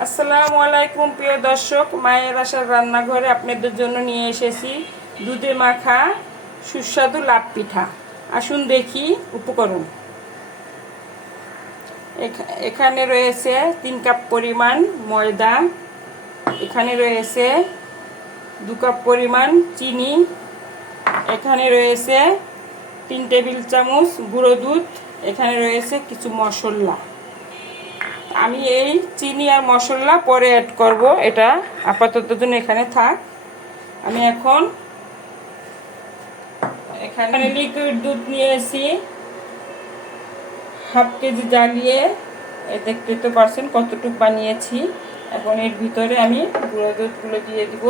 আসসালামু আলাইকুম, প্রিয় দর্শক। মায়ের আশার রান্নাঘরে আপনাদের জন্য নিয়ে এসেছি দুধে মাখা সুস্বাদু লাভ পিঠা। আসুন দেখি উপকরণ। এখা- এখানে রয়েছে তিন কাপ পরিমাণ ময়দা। এখানে রয়েছে দু কাপ পরিমাণ চিনি। এখানে রয়েছে তিন টেবিল চামচ গুঁড়ো দুধ। এখানে রয়েছে কিছু মশলা। আমি এই চিনি আর মশলা পরে অ্যাড করব, এটা আপাতত জন্য এখানে থাক। আমি এখন এখানে লিকুইড দুধ নিয়ে এসি হাফ কেজি জ্বালিয়ে দেখতে তো পারছেন কতটুকু বানিয়েছি এখন এর ভিতরে আমি গুঁড়ো দুধগুলো দিয়ে দিব।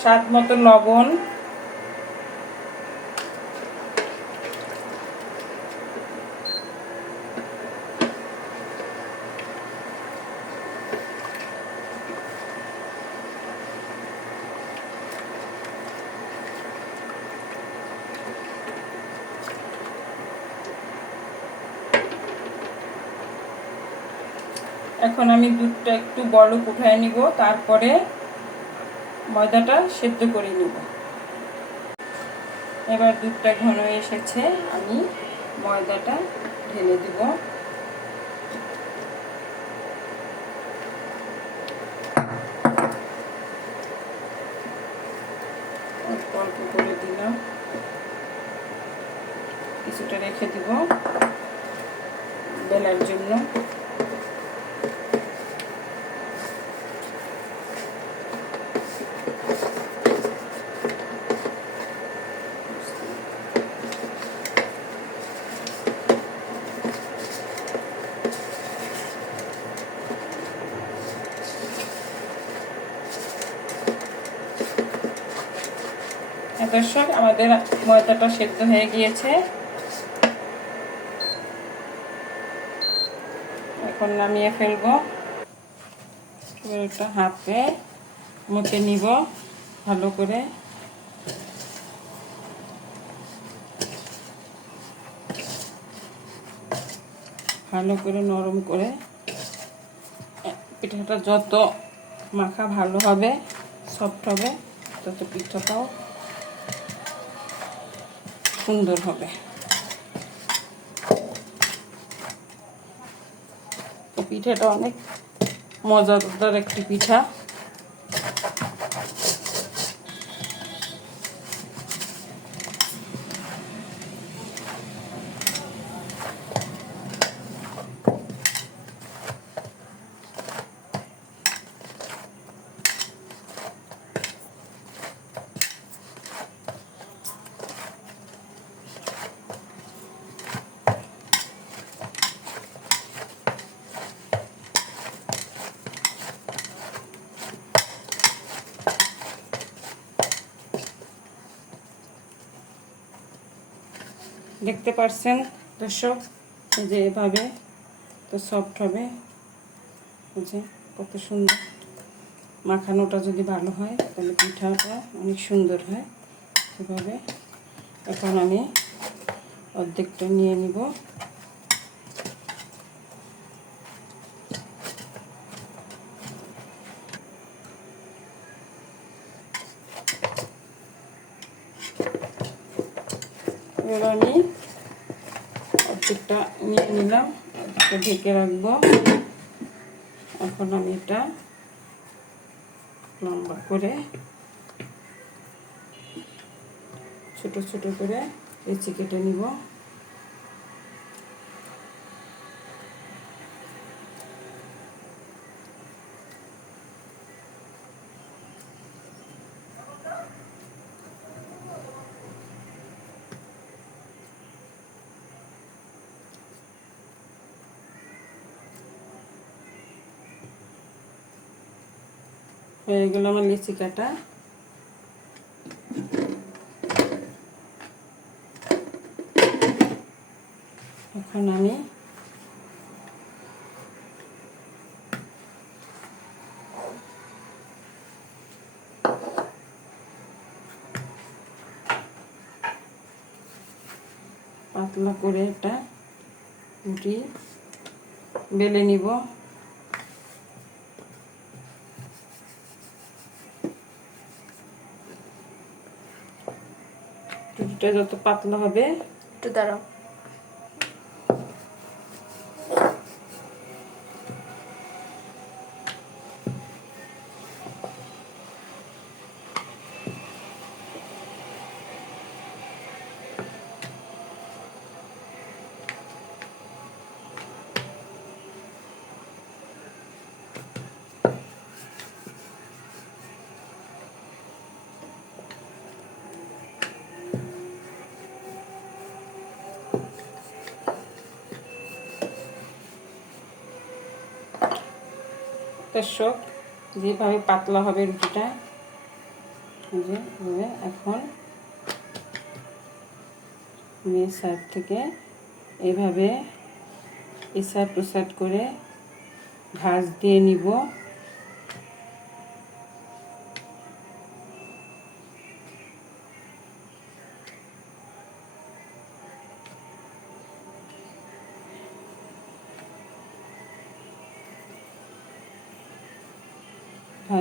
স্বাদ মতো লবণ। এখন আমি দুধটা একটু বড় উঠায় নিব তারপরে ময়দাটা সেদ্ধ করে নিব। এবার দুধটা ঘন এসেছে, আমি ময়দাটা ঢেলে দিব। অল্প করে দিলাম। কিছুটা রেখে দিব বেলার জন্য। দর্শক আমাদের ময়দাটা সেদ্ধ হয়ে গিয়েছে। এখন নামিয়ে ফেলব। একটা হাতে মুখে নিব ভালো করে। ভালো করে নরম করে পিঠাটা যত মাখা ভালো হবে সফট হবে, তত পিঠাটাও সুন্দর হবে। পিঠাটা অনেক মজাদার একটি পিঠা। দেখতে পারছেন দর্শক যে এভাবে তো সফট হবে। যে কত সুন্দর। মাখানোটা যদি ভালো হয়, তাহলে পিঠাটা অনেক সুন্দর হয়। সেভাবে এখন আমি অর্ধেকটা নিয়ে নিব। এবার আমি অর্ধেকটা নিয়ে নিলাম, অর্ধেকটা ঢেকে রাখব। এখন আমি এটা লম্বা করে, ছোট ছোট করে লেচি কেটে নিব। হয়ে গেল আমার লিচি কাটা। এখন আমি পাতলা করে একটা উঠিয়ে বেলে নিব। যত পাতলা হবে একটু দাঁড়াও। দর্শক যেভাবে পাতলা হবে রুটিটা এখন আমি সাইড থেকে এভাবে এসার প্রসাদ করে ভাজ দিয়ে নিব।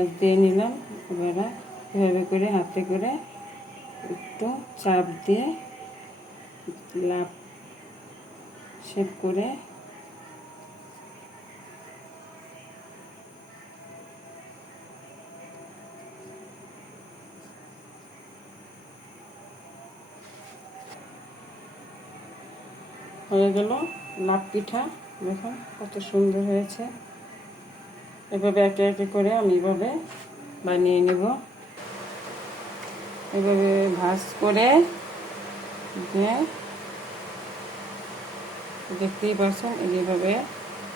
ভাজ দিয়ে নিলাম। এবারে এভাবে করে হাতে করে একটু চাপ দিয়ে লাভ শেপ করে হয়ে গেল লাভ পিঠা। দেখুন কত সুন্দর হয়েছে। এভাবে একে একে করে আমি এভাবে বানিয়ে নেব। এভাবে ভাজ করে দেখতেই পাচ্ছেন এইভাবে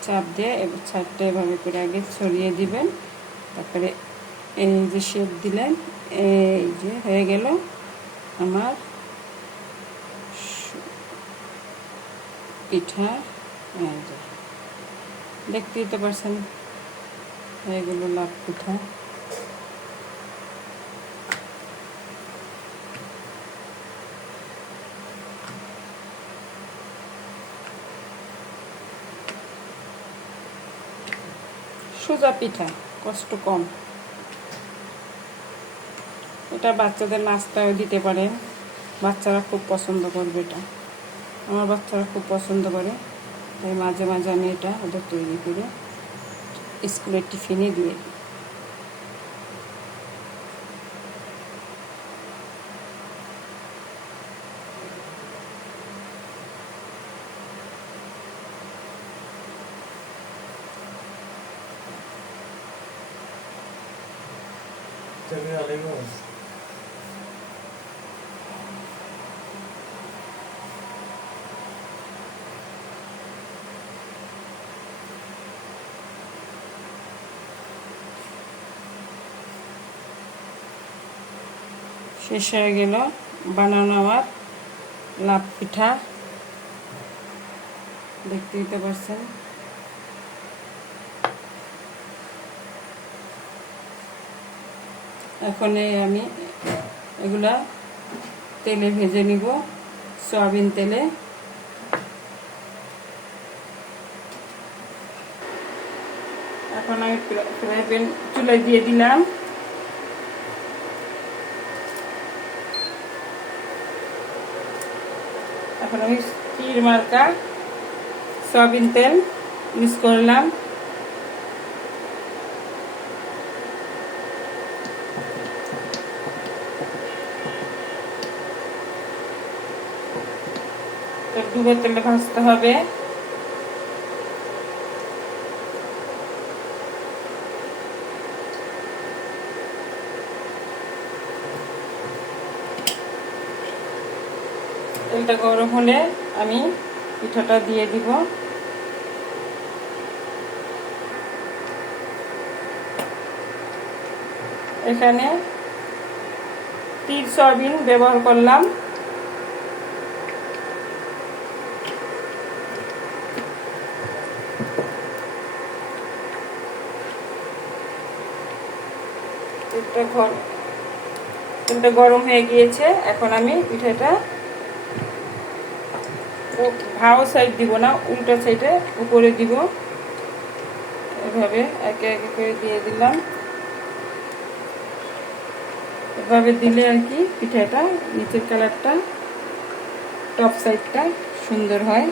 চাপ দিয়ে এবার চাপটা এভাবে করে আগে ছড়িয়ে দিবেন। তারপরে এই যে শেপ দিলেন, এই যে হয়ে গেল আমার পিঠা। দেখতেই তো পারছেন হয়ে গেল লাভ পিঠা সোজা পিঠা, কষ্ট কম। এটা বাচ্চাদের নাস্তায় দিতে পারেন বাচ্চারা খুব পছন্দ করবে এটা। আমার বাচ্চারা খুব পছন্দ করে। তাই মাঝে মাঝে আমি এটা ওদের তৈরি করে। স্কুলের টিফিনে দিয়ে দিই Tabii শেষ হয়ে গেল বানানো আমার লাভ পিঠা। দেখতেই তো পারছেন এখন আমি এগুলা তেলে ভেজে নিব, সয়াবিন তেলে। এখন আমি ফ্রাই প্যান চুলায় দিয়ে দিলাম। এখন আমি স্টির মার্কার সয়াবিন তেল মিক্স করলাম। ডুবের তেলে ভাজতে হবে। তেলটা গরম হলে আমি পিঠাটা দিয়ে দিব। এখানে তীর সয়াবিন ব্যবহার করলাম। তেলটা গরম হয়ে গিয়েছে, এখন আমি পিঠাটা ভাও সাইড দিব না, উল্টা সাইডে উপরে দিব। এভাবে একে একে করে দিয়ে দিলাম। এভাবে দিলে আর কি পিঠাটা, নিচের কালারটা টপ সাইডটা সুন্দর হয়।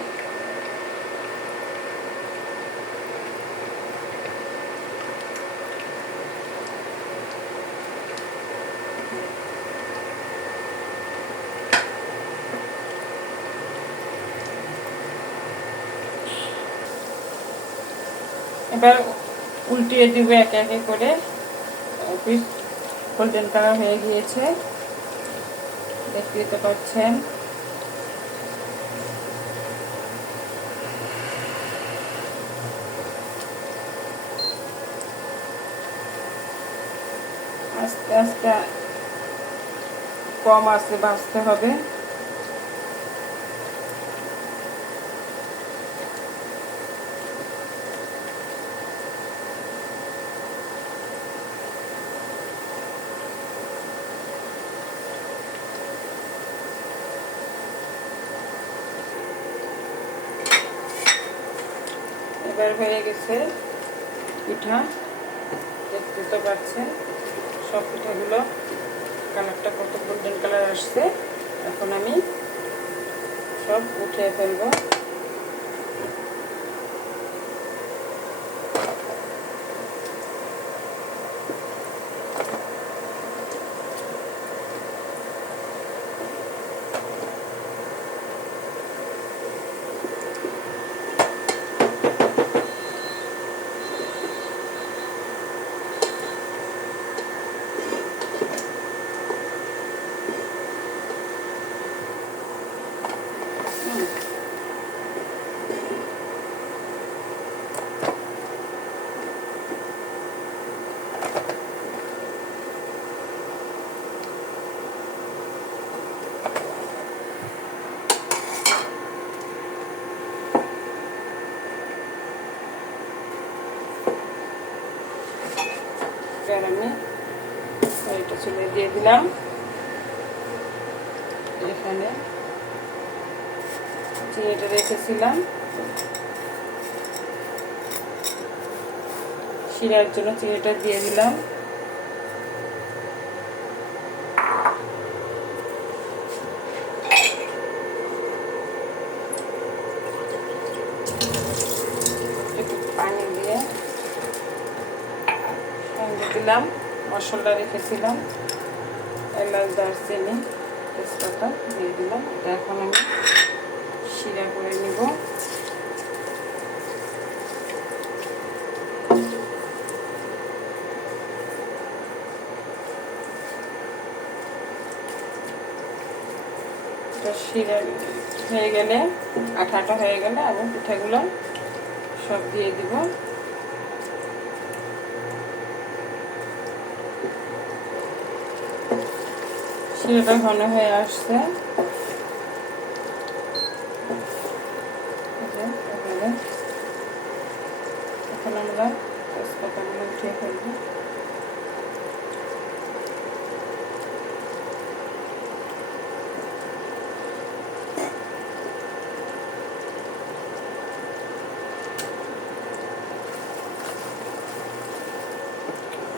এবার উল্টিয়ে দিব একে একে করে। পিস গোল্ডেন কালার হয়ে গিয়েছে। দেখতে পাচ্ছেন। আস্তে আস্তে কম আস্তে বাঁচতে হবে। এবার হয়ে গেছে পিঠা। দেখতে তো পাচ্ছেন, সব পিঠাগুলো কালারটা কত গোল্ডেন কালার আসছে। এখন আমি সব উঠে ফেলব। এবার রেখেছিলাম। শিরার জন্য চিনিটা দিয়ে দিলাম একটু পানি দিয়ে সঙ্গে দিলাম মশলা রেখেছিলাম। এলাচ, দারচিনি, তেজপাতা দিয়ে দিলাম। এটা এখন আমি শিরা করে নিব। শিরা হয়ে গেলে, আঠাটা হয়ে গেলে আমি পিঠাগুলো সব দিয়ে দিব। শিরাটা ঘন হয়ে আসছে এই যে এখানে। এখন আমরা তেজপাতাগুলো উঠিয়ে ফেলব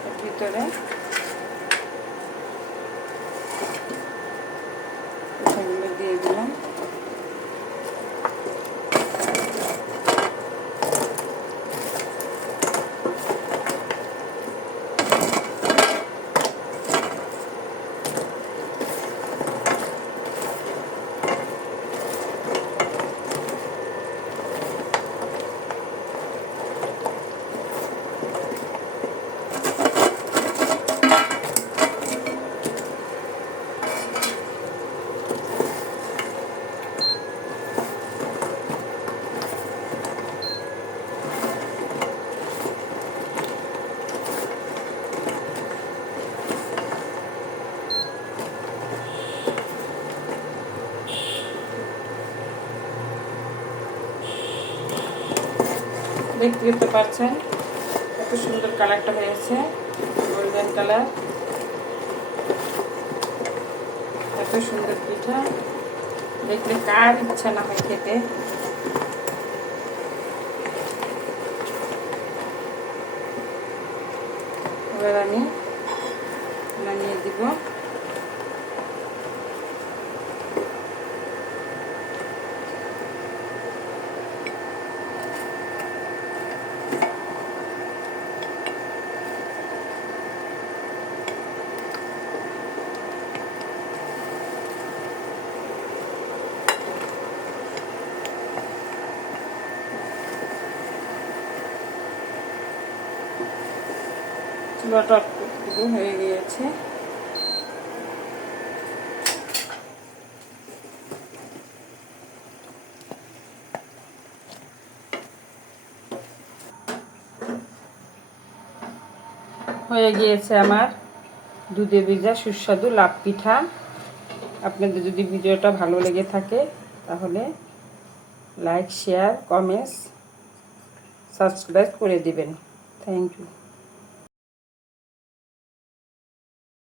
এর ভিতরে পিঠাগুলো দিয়ে দিলাম দেখতে দেখতে পাচ্ছেন এত সুন্দর কালারটা হয়েছে গোল্ডেন কালার। এত সুন্দর পিঠা। দেখলে কার ইচ্ছা না হয় খেতে। এবার আমি নামিয়ে দিব। চুলাটা একটু হয়ে গিয়েছে। হয়ে গিয়েছে আমার দুধে ভিজা সুস্বাদু লাভ পিঠা। আপনাদের যদি ভিডিওটা ভালো লেগে থাকে, তাহলে লাইক, শেয়ার, কমেন্টস, সাবস্ক্রাইব করে দিবেন। Thank you.